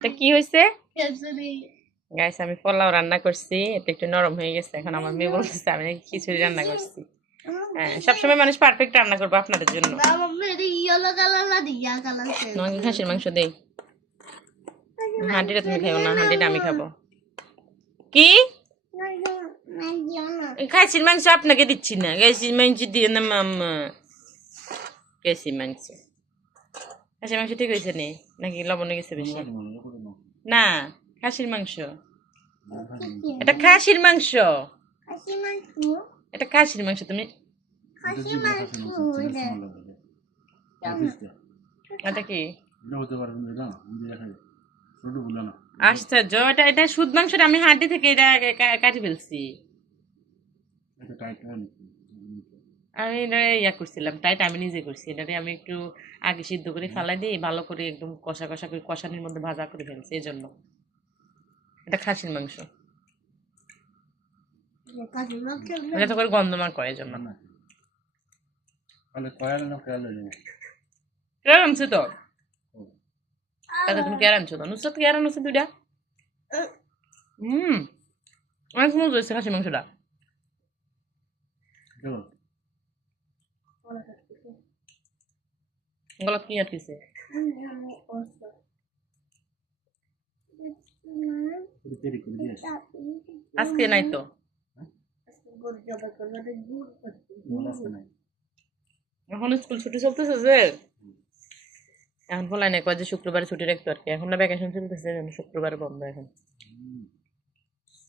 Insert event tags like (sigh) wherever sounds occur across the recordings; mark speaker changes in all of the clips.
Speaker 1: এটা কি হয়েছে? গাইস আমি পোলাও রান্না করছি এটা একটু নরম হয়ে গেছে এখন আমার মেয়ে বলতেছে আমি খিচুড়ি রান্না করছি। হ্যাঁ সবসময় মানুষ পারফেক্ট রান্না করব আপনাদের জন্য। তোমাকে খাসির মাংস দেই? হাঁডিটা তুমি খাইও না হাঁডিটা আমি খাব। কি? খাসির মাংস আপনাকে দিচ্ছি না খাসির মাংস দিয়ে না মাম্মা। খাসির মাংস। খাসির মাংস ঠিক হয়েছে নে? নাকি লবণ গেছে বেশি? না। খাসির মাংস। এটা খাসির মাংস। এটা খাসির মাংস তুমি? এটা কি? আশ্চর্য এটা এটা সুদ মাংসটা আমি হাড্ডি থেকে এটা কাটি ফেলছি
Speaker 2: এটা টাইট হয় নাকি
Speaker 1: আমি এটা ইয়া করছিলাম টাইট আমি নিজে করছি। এটারে আমি একটু আগে সিদ্ধ করে ফালাই দিই ভালো করে একদম কষা কষা করে কষানির মধ্যে ভাজা করে ফেলছি এই জন্য এটা খাসির মাংস।
Speaker 3: খাসি
Speaker 1: এটা তো করে গন্ধমান করে এই জন্য
Speaker 2: না। তাহলে কয়াল না কয়াল নেই
Speaker 1: কে আনছে তো? তাহলে তুমি কে আনছো তো? নুসরাত কে আনছো দুইটা? হুম। অনেক মজা হয়েছে খাসির মাংসটা। গলত কি আটকেছে আজকে নাই তো? এখন স্কুল ছুটি চলতেছে যে। এখন বলাই নাই কয় যে শুক্রবারে ছুটি রাখতো আর কি। এখন না ভ্যাকেশন চলতেছে শুক্রবারে বন্ধ এখন।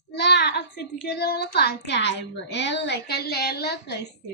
Speaker 3: না আজকে টিচার পার্কে আইব। এলা কাল এলা কইছে।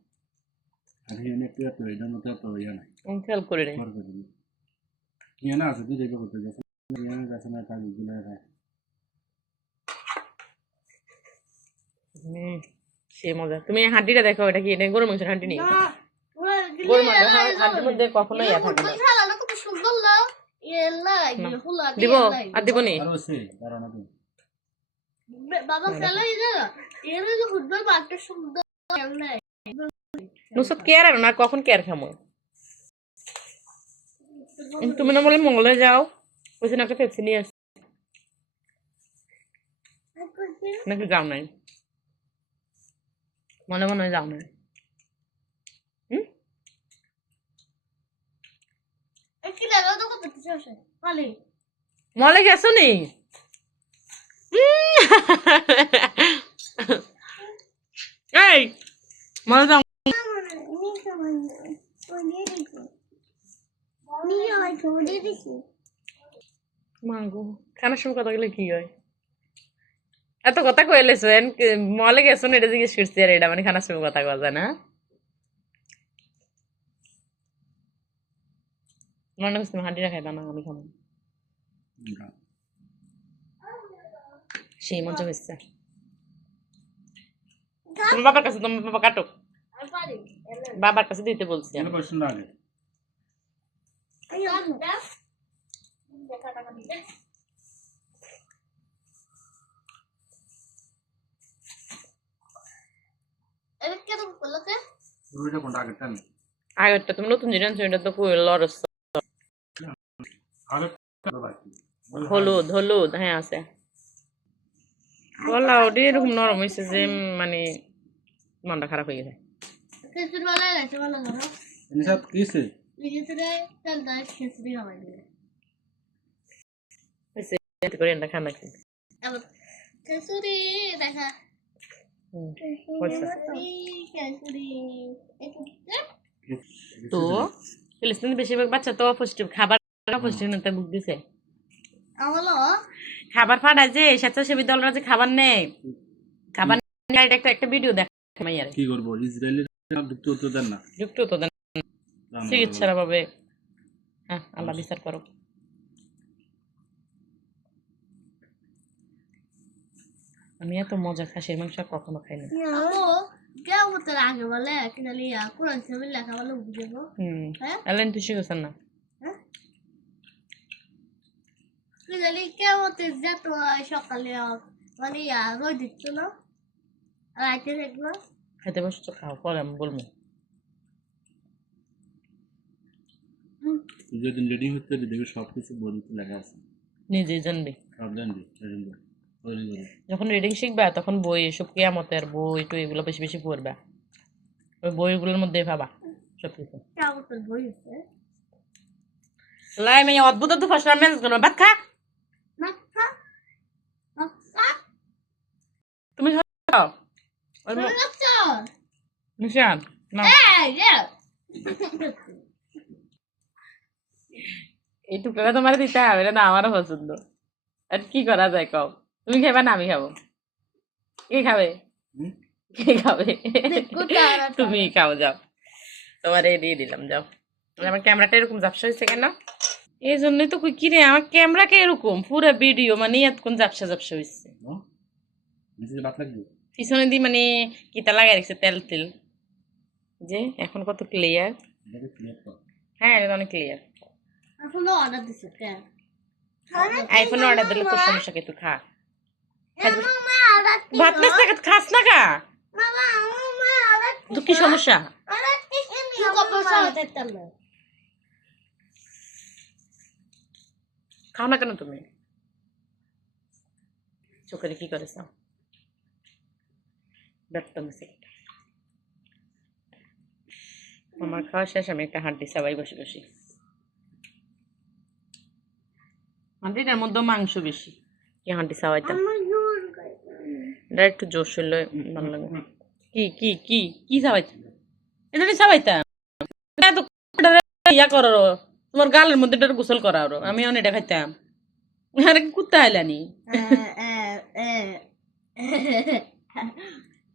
Speaker 2: এখানে একটু এত এটার মতো এত ইয়ে নাই
Speaker 1: খেয়াল করে নি
Speaker 2: বড় করে দিবি ইয়ে না আছে দুই করতে গেছে ইয়ে গেছে না
Speaker 1: কাজগুলো সে মজা তুমি হাড্ডিটা দেখো এটা কি এটা গরু মাংসের হাড্ডি নেই
Speaker 3: না ওরা
Speaker 1: গরু মাংস হাড্ডির মধ্যে কখনোই ইয়া থাকে না
Speaker 3: খেলা না কত সুন্দর না এলা ফুলা
Speaker 1: দিব আর দিব নি
Speaker 2: আর ওসে কারণ আপনি
Speaker 3: বাবা খেলা এই এর ফুটবল মাঠটা সুন্দর
Speaker 1: নুসত কেয়ার আর না কখন কেয়ার খামো? তুমি না বলে মঙ্গলে যাও ওই জন্য একটা পেপসি নিয়ে আসছি। নাকি যাও নাই? মনে মনে যাও নাই।
Speaker 3: কি
Speaker 1: মলে। গেছো নি? (laughs) এই মলে যাও মাগো খানার সময় কথা কি হয়? এত কথা কইলেছেন মলে গেছো না এটা জিজ্ঞেস করছি আর এটা মানে খানার সময় কথা কওয়া যায় না? মনে করছি হাঁটিটা না আমি খাব সেই মজা হয়েছে তোমার বাবার কাছে তোমার বাবা কাটো বাবার কাছে দিতে বলছি আমি।
Speaker 2: কেন কোশ্চেন না আগে রুইটা কোনটা
Speaker 1: আগেরটা তুমি নতুন জিনিস আনছো এটা তো কই লরস হলুদ হলুদ হ্যাঁ আছে বলা ওটি এরকম নরম হয়েছে যে মানে মনটা খারাপ হয়ে গেছে
Speaker 2: নিসাত কিসে
Speaker 1: হয়েছে এতে করে এটা খানা
Speaker 3: দেখা
Speaker 1: তো বেশিরভাগ বাচ্চা তো অপুষ্টি খাবার অপুষ্টিহীনতা খাবার ফাটায় যে স্বেচ্ছাসেবী দলরা যে খাবার নেয় খাবার একটা একটা ভিডিও দেখ মাইয়ারে
Speaker 2: কি করব ইসরায়েলের যুক্ত হতে দেন না
Speaker 1: যুক্ত দেন চিকিৎসার অভাবে হ্যাঁ আল্লাহ বিচার করো আমি এত মজা খাসির মাংস কখনো খাই না
Speaker 3: আপু কেউ তোর আগে বলে কিনা লিয়া কোরআন লেখা বলে বুঝব
Speaker 1: হুম।
Speaker 3: হ্যাঁ?
Speaker 1: এলেন তুই শিখেছেন না?
Speaker 3: হ্যাঁ? সকালে মানে ইয়া রোদ দিচ্ছ না? রাইতে দেখব।
Speaker 1: খেতে বসছো? খাও পরে আমি বলব।
Speaker 2: যেদিন রেডি হতে দেখবি সব কিছু বইতে লেখা আছে।
Speaker 1: নিজেই জানবি।
Speaker 2: সব জানবি
Speaker 1: যখন রিডিং শিখবা তখন বই এসব কেয়ামতের বই টই এগুলো বেশি বেশি পড়বা। ওই বইগুলোর মধ্যে পাবা সব কিছু লাই মেয়ে অদ্ভুত অদ্ভুত ভাষা মেজাজ করো ভাত খা। তুমি খাও? ওই নিশান না
Speaker 3: এই
Speaker 1: টুকরাটা তোমার দিতে হবে না আমারও পছন্দ। আর কি করা যায় কও? তুমি খাবে না আমি খাব। কে খাবে? কে খাবে? তুমি খাও যাও। তোমার এই দিয়ে দিলাম যাও। আমার ক্যামেরাটা এরকম ঝাপসা হয়েছে কেন? এই জন্যই তো কই কিরে আমার ক্যামেরাকে এরকম? পুরো ভিডিও মানে এতক্ষণ ঝাপসা ঝাপসা হয়েছে পিছনে দিয়ে মানে কিতা লাগাই রেখেছে তেল তেল। যে এখন কত ক্লিয়ার হ্যাঁ এটা অনেক ক্লিয়ার
Speaker 3: এখনও অর্ডার দিছে কেন?
Speaker 1: আইফোনে অর্ডার দিলে তো সমস্যা কি তুই খা। ভাত না খাস না কা কি সমস্যা? খাও না কেন তুমি? চোখে কি করেছ মিশে আমার খাওয়া শেষ আমি একটা হাড্ডি সবাই বসে বসি। হাড্ডিটার মধ্যে মাংস বেশি। কি সাবাইতাম
Speaker 3: জোর করে
Speaker 1: এটা একটু জোর হইলে ভালো লাগে। কি কি কি কি সাবাইতাম এটা নিয়ে সাবাইতাম ইয়া করো তোমার গালের মধ্যে এটা গোসল করা আমি অনেক এটা খাইতাম। আরে কুত্তা আইলানি?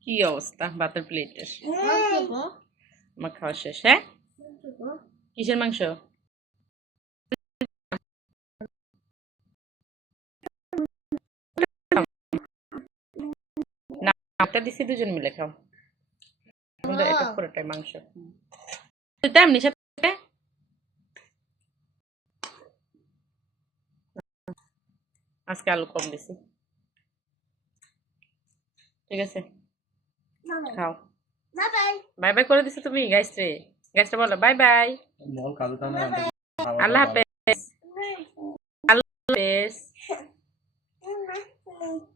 Speaker 1: কি অবস্থা? ভাতের প্লেটের আমার খাওয়া শেষ হ্যাঁ? কিসের মাংস? একটা দিছি দুজন মিলে খাও। এটা পুরোটাই মাংস। তেমনি সাথে আজকে আলু কম দিছি। ঠিক আছে? খাও।
Speaker 3: বাই
Speaker 1: বাই বাই করে দিছো তুমি গাইস রে। গাইসটা বলো বাই বাই আল্লাহ হাফেজ। আল্লাহ হাফেজ।